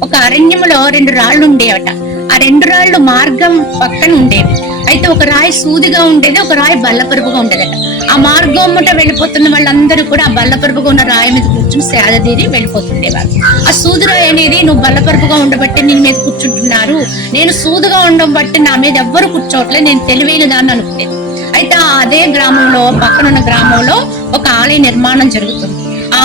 ఒక అరణ్యములో రెండు రాళ్ళు ఉండేవట. ఆ రెండు రాళ్ళు మార్గం పక్కన ఉండేవి. అయితే ఒక రాయి సూదిగా ఉండేది ఒక రాయి బల్లపరుపుగా ఉండేదట. ఆ మార్గం ముట వెళ్ళిపోతున్న వాళ్ళందరూ కూడా ఆ బల్లపరుపుగా ఉన్న రాయి మీద కూర్చుని సేద తీరి వెళ్ళిపోతుండేవారు. ఆ సూది రాయి అనేది నువ్వు బల్లపరుపుగా ఉండబట్టి నేను మీద కూర్చుంటున్నారు. నేను సూదుగా ఉండడం బట్టి నా మీద ఎవ్వరు కూర్చోవట్లేదు. నేను తెలివైన దాన్ని అనుకునేది. అయితే ఆ అదే గ్రామంలో పక్కనున్న గ్రామంలో ఒక ఆలయ నిర్మాణం జరుగుతుంది.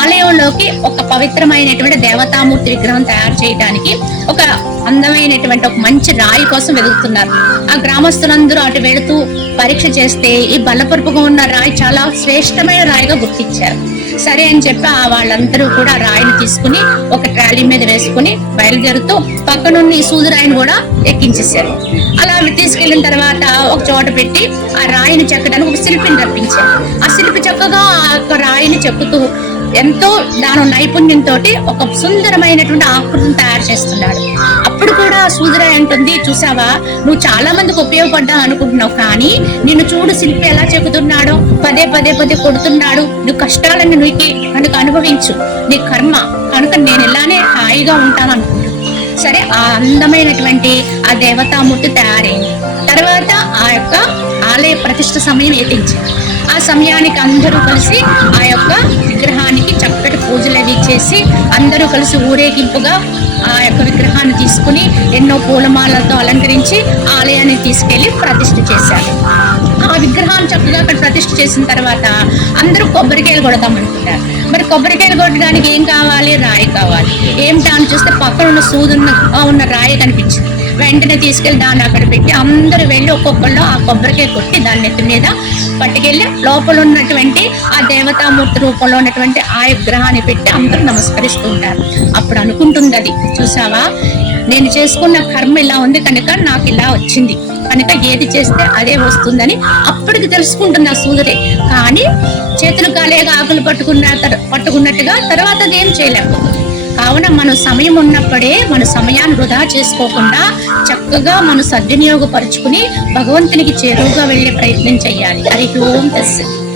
ఆలయంలోకి ఒక పవిత్రమైనటువంటి దేవతామూర్తి విగ్రహం తయారు చేయడానికి ఒక అందమైనటువంటి ఒక మంచి రాయి కోసం వెతుకుతున్నారు. ఆ గ్రామస్తులందరూ అటు వెళుతూ పరీక్ష చేస్తే ఈ బల్లపరుపుగా ఉన్న రాయి చాలా శ్రేష్టమైన రాయిగా గుర్తించారు. సరే అని చెప్పి ఆ వాళ్ళందరూ కూడా రాయిని తీసుకుని ఒక ట్రాలీ మీద వేసుకుని బయలుదేరుతూ పక్కనున్న ఈ సూదురాయిని కూడా ఎక్కించేశారు. అలా తీసుకెళ్ళిన తర్వాత ఒక చోట పెట్టి ఆ రాయిని చెక్కడానికి ఒక శిల్పిని రప్పించారు. ఆ శిల్పి చక్కగా ఆ యొక్క రాయిని చెక్కుతూ ఎంతో దాని నైపుణ్యంతో ఒక సుందరమైనటువంటి ఆకృతిని తయారు చేస్తున్నాడు. అప్పుడు కూడా సూదిరాయి అంటుంది చూసావా? నువ్వు చాలా మందికి ఉపయోగపడ్డా అనుకుంటున్నావు. కానీ నిన్ను చూడు శిల్పి ఎలా చెబుతున్నాడో. పదే పదే పదే కొడుతున్నాడు. నువ్వు కష్టాలను నీకి కనుక అనుభవించు. నీ కర్మ కనుక నేను ఇలానే హాయిగా ఉంటాను అనుకుంటున్నాను సరే ఆ అందమైనటువంటి ఆ దేవతామూర్తి తయారైంది. తర్వాత ఆ యొక్క ఆలయ ప్రతిష్ట సమయం ఎత్తించింది. ఆ సమయానికి అందరూ కలిసి ఆ యొక్క చేసి అందరూ కలిసి ఊరేగింపుగా ఆ యొక్క విగ్రహాన్ని తీసుకుని ఎన్నో పూలమాలతో అలంకరించి ఆలయాన్ని తీసుకెళ్ళి ప్రతిష్ఠ చేశారు. ఆ విగ్రహాన్ని చక్కగా అక్కడ ప్రతిష్ఠ చేసిన తర్వాత అందరూ కొబ్బరికాయలు కొడదాం అనుకుంటారు మరి కొబ్బరికాయలు కొట్టడానికి ఏం కావాలి? రాయి కావాలి. ఏమిటా అని చూస్తే పక్కన ఉన్న సూదున్న ఉన్న రాయి కనిపించింది. వెంటనే తీసుకెళ్ళి దాన్ని అక్కడ పెట్టి అందరూ వెళ్ళి ఒక్కొక్కళ్ళు ఆ కొబ్బరికాయ కొట్టి దాని నెత్తి మీద పట్టుకెళ్ళి లోపల ఉన్నటువంటి ఆ దేవతామూర్తి రూపంలో ఉన్నటువంటి ఆ విగ్రహాన్ని పెట్టి అందరూ నమస్కరిస్తూ ఉంటారు. అప్పుడు అనుకుంటుంది అది. చూసావా? నేను చేసుకున్న కర్మ ఇలా ఉంది కనుక నాకు ఇలా వచ్చింది. కనుక ఏది చేస్తే అదే వస్తుందని అప్పటికి తెలుసుకుంటుంది ఆ కానీ చేతులు కాలేగా ఆకులు పట్టుకున్న పట్టుకున్నట్టుగా తర్వాత అదేం చేయలేకపోతుంది కావున మన సమయం ఉన్నప్పుడే మన సమయాన్ని వృధా చేసుకోకుండా చక్కగా మనం సద్వినియోగపరుచుకుని భగవంతునికి చేరువుగా వెళ్ళే ప్రయత్నం చేయాలి. హరి ఓం తస్సు.